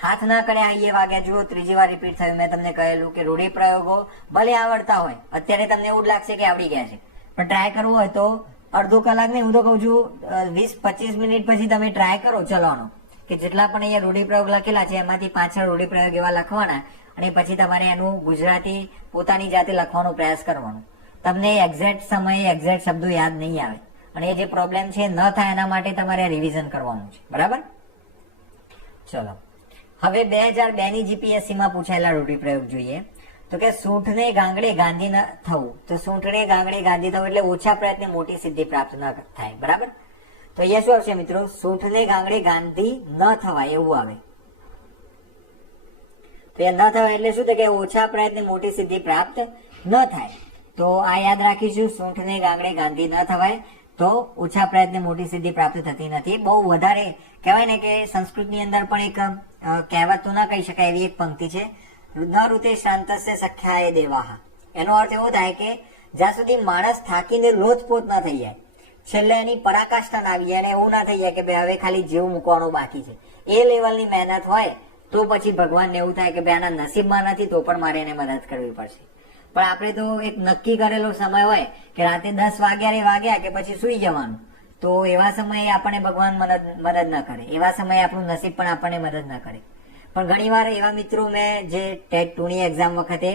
હાથ ના કર્યા અહીંયા વાગ્યા. જુઓ, ત્રીજી વાર રિપીટ થયું. મેં તમને કહેલું કે રૂઢિપ્રયોગો ભલે આવડતા હોય, અત્યારે તમને એવું જ લાગશે કે આવડી ગયા છે, પણ ટ્રાય કરવું હોય તો અડધો કલાક નહીં, હું તો કહું છું 20-25 મિનિટ પછી તમે ટ્રાય કરો ચલાવવાનો, કે જેટલા પણ અહીંયા રૂઢિપ્રયોગ લખેલા છે એમાંથી 5-6 રૂઢિપ્રયોગ એવા લખવાના અને પછી તમારે એનું ગુજરાતી પોતાની જાતે લખવાનો પ્રયાસ કરવાનો. તમને એક્ઝેક્ટ સમયે એક્ઝેક્ટ શબ્દો યાદ નહીં આવે અને એ જે પ્રોબ્લેમ છે ન થાય એના માટે તમારે રિવિઝન કરવાનું છે, બરાબર. ચલો હવે 2002 ની જીપીએસસી માં પૂછાયેલા રૂઢિપ્રયોગ જોઈએ. તો કે સૂંઠને ગાંગડે ગાંધી ન થવું. તો સૂંઠને ગાંગડે ગાંધી થવું એટલે ઓછા પ્રયત્ને મોટી સિદ્ધિ પ્રાપ્ત ન થાય, બરાબર. તો અહીંયા શું આવશે મિત્રો? સૂંઠને ગાંગડે ગાંધી ન થવાય એવું આવે. તો એ ન થવાય એટલે શું? તો કે ઓછા પ્રયત્ને મોટી સિદ્ધિ પ્રાપ્ત ન થાય. તો આ યાદ રાખીશું, સૂંઠને ગાંગડે ગાંધી ન થવાય તો ઓછા પ્રયત્ને મોટી સિદ્ધિ પ્રાપ્ત થતી નથી. બહુ વધારે કહેવાય ને કે સંસ્કૃતની અંદર પણ એક કહેવત તો ના કહી શકાય એવી એક પંક્તિ છે, ન ઋતે શાંતસ્ય સખ્યાય દેવાહ. એનો અર્થ એવો થાય કે જ્યાં સુધી માણસ થાકીને લોથપોથ ના થઈ જાય, છેલ્લે એની પરાકાષ્ઠા ના આવી જાય અને એવું ના થઈ જાય કે ભાઈ હવે ખાલી જીવ મૂકવાનો બાકી છે, એ લેવલની મહેનત હોય તો પછી ભગવાનને એવું થાય કે ભાઈ આના નસીબમાં નથી તો પણ મારે એને મદદ કરવી પડશે. પણ આપણે તો એક નક્કી કરેલો સમય હોય કે રાતે 10 વાગ્યા કે પછી સુઈ જવાનું, તો એવા સમયે આપણને ભગવાન મદદ ન કરે, એવા સમયે આપણું નસીબ પણ આપણને મદદ ન કરે. પણ ઘણી વાર એવા મિત્રો મેં જે ટેટ 2 ની એક્ઝામ વખતે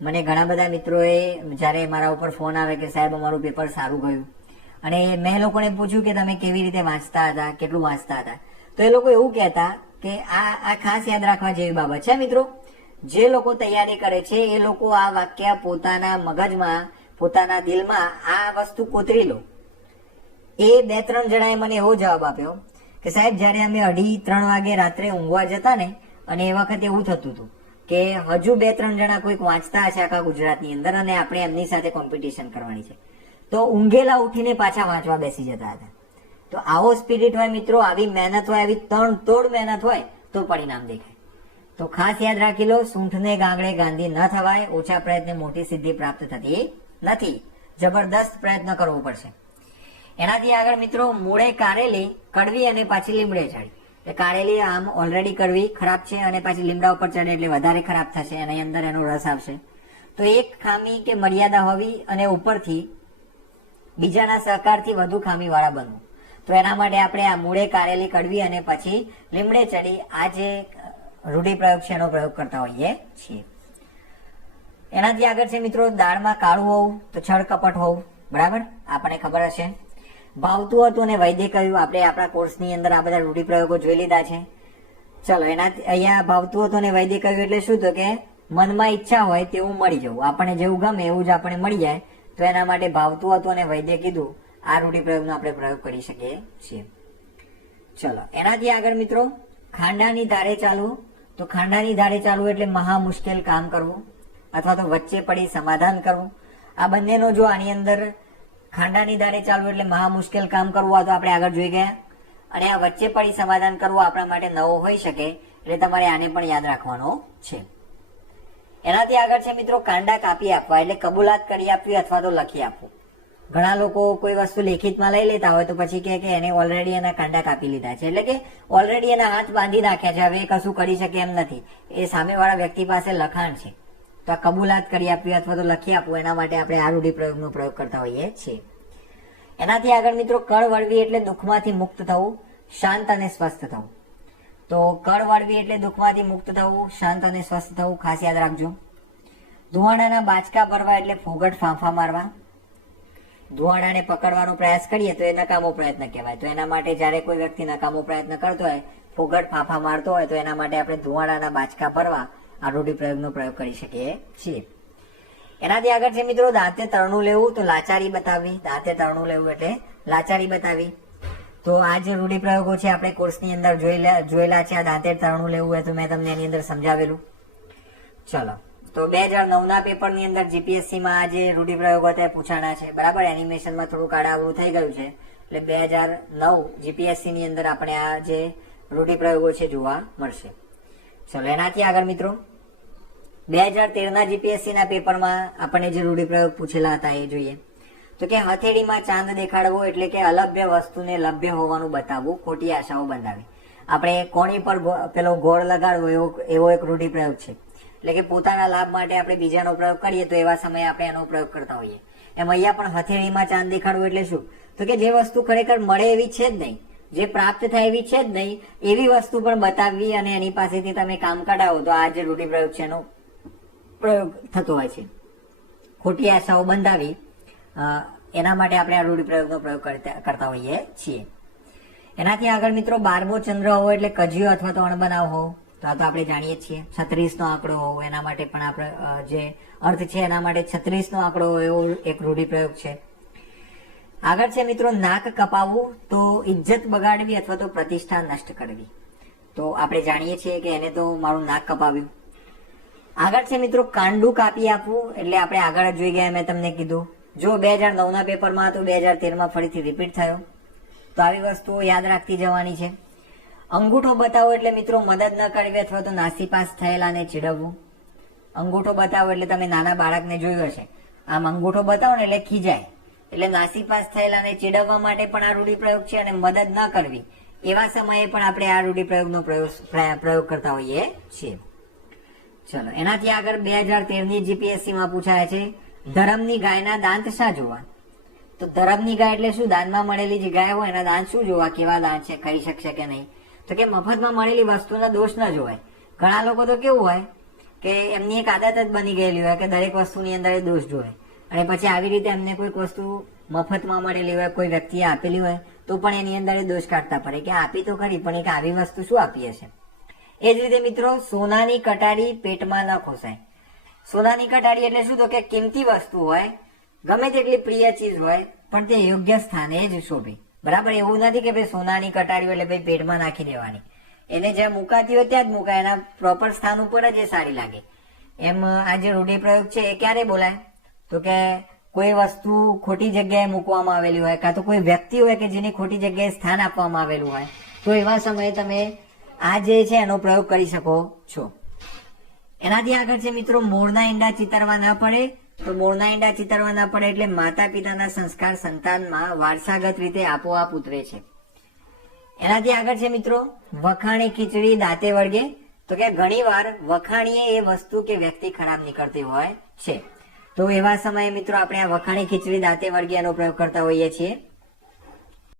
મને ઘણા બધા મિત્રોએ જયારે મારા ઉપર ફોન આવે કે સાહેબ અમારું પેપર સારું ગયું, અને મેં લોકોને પૂછ્યું કે તમે કેવી રીતે વાંચતા હતા, કેટલું વાંચતા હતા, તો એ લોકો એવું કહેતા કે આ ખાસ યાદ રાખવા જેવી બાબત છે મિત્રો. જે લોકો તૈયારી કરે છે એ લોકો આ વાક્ય પોતાના મગજમાં, પોતાના દિલમાં આ વસ્તુ કોતરી લો એ 2-3 જણાએ મને એવો જવાબ આપ્યો કે સાહેબ જયારે અમે 2:30-3 વાગે રાત્રે ઊંઘવા જતા ને, અને એ વખતે એવું થતું હતું કે હજુ 2-3 જણા કોઈક વાંચતા હશે આખા ગુજરાતની અંદર, અને આપણે એમની સાથે કોમ્પિટિશન કરવાની છે, તો ઊંઘેલા ઉઠીને પાછા વાંચવા બેસી જતા હતા. તો આવો સ્પિરિટ હોય મિત્રો, આવી મહેનત હોય, આવી તોડ મહેનત હોય તો પરિણામ દેખાય. તો ખાસ યાદ રાખી લો, સૂંઠને ગાંગડે ગાંધી ન થવાય. ઓછા પ્રયત્ને મોટી સિદ્ધિ પ્રાપ્ત થતી નથી. જબરદસ્ત પ્રયત્ન કરવો પડશે. એનાથી આગળ મિત્રો, મૂળે કારેલી કડવી અને પાછી લીમડે ચડી. કારેલી આમ ઓલરેડી કડવી ખરાબ છે, અને પાછી લીમડા ઉપર ચડે એટલે વધારે ખરાબ થશે, એની અંદર એનો રસ આવશે. તો એક ખામી કે મર્યાદા હોવી, અને ઉપરથી બીજાના સહકારથી વધુ ખામી વાળા બનવું. તો એના માટે આપણે આ મૂળે કારેલી કડવી અને પછી લીમડે ચડી, આ જે રૂઢિપ્રયોગ છે એનો પ્રયોગ કરતા હોઈએ છીએ. એનાથી આગળ છે મિત્રો, દાળમાં કાળું હોવું તો છળ કપટ હોવું. બરાબર, આપણને ખબર હશે. ભાવતું હતું અને વૈદ્ય કહ્યું. આપણે આપણા કોર્સની અંદર આ બધા રૂઢિપ્રયોગો જોઈ લીધા છે. ચલો, એનાથી અહીંયા ભાવતું હતું અને વૈદ્ય કહ્યું એટલે શું? તો કે મનમાં ઈચ્છા હોય તેવું મળી જવું. આપણને જેવું ગમે એવું જ આપણે મળી જાય. તો એના માટે ભાવતું હતું અને વૈદ્ય કીધું, આ રૂઢિપ્રયોગનો આપણે પ્રયોગ કરી શકીએ છીએ. ચલો, એનાથી આગળ મિત્રો, ખાંડાની ધારે ચાલવું. તો ખાંડાની ધારે ચાલવું એટલે મહા મુશ્કેલ કામ કરવું, અથવા તો વચ્ચે પડી સમાધાન કરવું. આ બંનેનો જો આની અંદર ખાંડાની ધારે ચાલવું એટલે મહા મુશ્કેલ કામ કરવું, આ તો આપણે આગળ જોઈ ગયા. અને આ વચ્ચે પડી સમાધાન કરવું આપણા માટે નવો હોઈ શકે, એટલે તમારે આને પણ યાદ રાખવાનો છે. એનાથી આગળ છે મિત્રો, કાંડા કાપી આપવા એટલે કબૂલાત કરી આપવી અથવા તો લખી આપવું. ઘણા લોકો કોઈ વસ્તુ લેખિતમાં લઈ લેતા હોય તો પછી કહે કે એને ઓલરેડી એના કાંડા કાપી લીધા છે, એટલે કે ઓલરેડી એના હાથ બાંધી નાખ્યા છે, હવે કશું કરી શકે એમ નથી. એ સામેવાળા વ્યક્તિ પાસે લખાણ છે. તો આ કબૂલાત કરી આપવી અથવા તો લખી આપવું, એના માટે આપણે આ રૂઢિપ્રયોગનો પ્રયોગ કરતા હોઈએ છીએ. એનાથી આગળ મિત્રો, કળ વળવી એટલે દુઃખમાંથી મુક્ત થવું, શાંત અને સ્વસ્થ થવું. તો કળ વળવી એટલે દુઃખમાંથી મુક્ત થવું, શાંત અને સ્વસ્થ થવું, ખાસ યાદ રાખજો. ધુવાડાના બાચકા ભરવા એટલે ફોગટ ફાંફા મારવા. ધુવાડાને પકડવાનો પ્રયાસ કરીએ તો એ નકામો પ્રયત્ન કહેવાય. તો એના માટે જયારે કોઈ વ્યક્તિ નકામો પ્રયત્ન કરતો હોય, ફોગટ ફાંફા મારતો હોય, તો એના માટે આપણે ધુવાડાના બાચકા ભરવા આ રૂઢિપ્રયોગનો પ્રયોગ કરી શકીએ છીએ. એનાથી આગળ છે મિત્રો, દાંતે તરણું લેવું તો લાચારી બતાવવી. દાંતે તરણું લેવું એટલે લાચારી બતાવી. તો આ જે રૂઢિપ્રયોગો છે આપણે કોર્સની અંદર જોયેલા છે. આ દાંતે તરણું લેવું હોય તો મેં તમને એની અંદર સમજાવેલું. ચલો, તો 2009ના પેપરની અંદર જીપીએસસીમાં આ જે રૂઢિપ્રયોગો હતા પૂછાણા છે. બરાબર, એનિમેશનમાં થોડું કાળાવડું થઈ ગયું છે, એટલે 2009 જીપીએસસી ની અંદર આપણે આ જે રૂઢિપ્રયોગો છે જોવા મળશે. ચલો, એનાથી આગળ મિત્રો, 2013ના જીપીએસસી ના પેપરમાં આપણને જે રૂઢિપ્રયોગ પૂછેલા હતા એ જોઈએ. તો કે હથેળીમાં ચાંદ દેખાડવો એટલે કે અલભ્ય વસ્તુને લભ્ય હોવાનું બતાવવું, ખોટી આશાઓ બંધાવી. આપણે કોણી પર પેલો ગોળ લગાડવો એવો એક રૂઢિપ્રયોગ છે. એટલે કે પોતાના લાભ માટે આપણે બીજાનો પ્રયોગ કરીએ તો એવા સમયે આપણે એનો પ્રયોગ કરતા હોઈએ. એમ અહીંયા પણ હથેળીમાં ચાંદ દેખાડવું એટલે શું? તો કે જે વસ્તુ ખરેખર મળે એવી છે જ નહીં, જે પ્રાપ્ત થાય એવી છે જ નહીં, એવી વસ્તુ પણ બતાવવી અને એની પાસેથી તમે કામ કઢાવો તો આ જે રૂઢિપ્રયોગ છે એનો પ્રયોગ થતો હોય છે. ખોટી આશાઓ બંધાવી, એના માટે આપણે આ રૂઢિપ્રયોગનો પ્રયોગ કરતા હોઈએ છીએ. એનાથી આગળ મિત્રો, 12મો ચંદ્ર હોવો એટલે કજિયો અથવા તો અણબનાવ હોવો. તો આ તો આપણે જાણીએ છીએ. 36નો આંકડો હોવો, એના માટે પણ આપણે જે અર્થ છે એના માટે 36નો આંકડો એવો એક રૂઢિપ્રયોગ છે. આગળ છે મિત્રો, નાક કપાવવું તો ઇજ્જત બગાડવી અથવા તો પ્રતિષ્ઠા નષ્ટ કરવી. તો આપણે જાણીએ છીએ કે એને તો મારું નાક કપાવ્યું. આગળ છે મિત્રો, કાંડું કાપી આપવું એટલે આપણે આગળ જ જોઈ ગયા, મેં તમને કીધું. જો 2009ના પેપરમાં તો 2013માં ફરીથી રિપીટ થયો. તો આવી વસ્તુઓ યાદ રાખતી જવાની છે. અંગૂઠો બતાવો એટલે મિત્રો મદદ ન કરવી અથવા તો નાસીપાસ થયેલાને ચીડવવું. અંગૂઠો બતાવો એટલે તમે નાના બાળકને જોયું હશે, આમ અંગૂઠો બતાવો ને એટલે ખીજાય, એટલે નાસીપાસ થયેલાને ચીડવવા માટે પણ આ રૂઢિપ્રયોગ છે. અને મદદ ન કરવી એવા સમયે પણ આપણે આ રૂઢિપ્રયોગનો પ્રયોગ કરતા હોઈએ છીએ. ચલો, એનાથી આગળ 2013ની જીપીએસસીમાં પૂછાય છે, ધરમની ગાયના દાંત શા જોવા? તો ધરમની ગાય એટલે શું? દાનમાં મળેલી જે ગાય હોય એના દાંત શું જોવા, કેવા દાંત છે, ખાઈ શકશે કે નહીં? તો કે મફતમાં મળેલી વસ્તુના દોષ ન જોવાય. ઘણા લોકો તો કેવું હોય કે એમની એક આદત જ બની ગયેલી હોય કે દરેક વસ્તુની અંદર એ દોષ જોવે, અને પછી આવી રીતે એમને કોઈક વસ્તુ મફતમાં મળેલી હોય, કોઈ વ્યક્તિએ આપેલી હોય તો પણ એની અંદર એ દોષ કાઢતા પડે કે આપી તો ખરી પણ એક આવી વસ્તુ શું આપી હશે. એ જ રીતે મિત્રો, સોનાની કટારી પેટમાં ન ખોસાય. સોનાની કટારી એટલે શું? તો કે કિંમતી વસ્તુ હોય, ગમે તેટલી પ્રિય ચીજ હોય, પણ તે યોગ્ય સ્થાને જ શોભે. બરાબર, એવું નથી કે ભાઈ સોનાની કટારીઓ એટલે ભાઈ પેટમાં નાખી દેવાની. એને જ્યાં મુકાતી હોય ત્યાં જ મુકાય, એના પ્રોપર સ્થાન ઉપર જ એ સારી લાગે. એમ આ જે રૂઢિપ્રયોગ છે એ ક્યારે બોલાય? તો કે કોઈ વસ્તુ ખોટી જગ્યાએ મૂકવામાં આવેલી હોય, કાં તો કોઈ વ્યક્તિ હોય કે જેની ખોટી જગ્યાએ સ્થાન આપવામાં આવેલું હોય, તો એવા સમયે તમે આ જે છે એનો પ્રયોગ કરી શકો છો. એનાથી આગળ છે મિત્રો, મૂળના ઈંડા ચિતરવા ન પડે. તો મૂળના ઈંડા ચિતરવા ન પડે એટલે માતા પિતાના સંસ્કાર સંતાનમાં વારસાગત રીતે આપોઆપ ઉતરે છે. એનાથી આગળ છે મિત્રો, વખાણી ખીચડી દાંતે વળગે. તો કે ઘણી વાર વખાણીએ એ વસ્તુ કે વ્યક્તિ ખરાબ નીકળતી હોય છે. તો એવા સમયે મિત્રો આપણે આ વખાણી ખીચડી દાંતે વળગે એનો પ્રયોગ કરતા હોઈએ છીએ.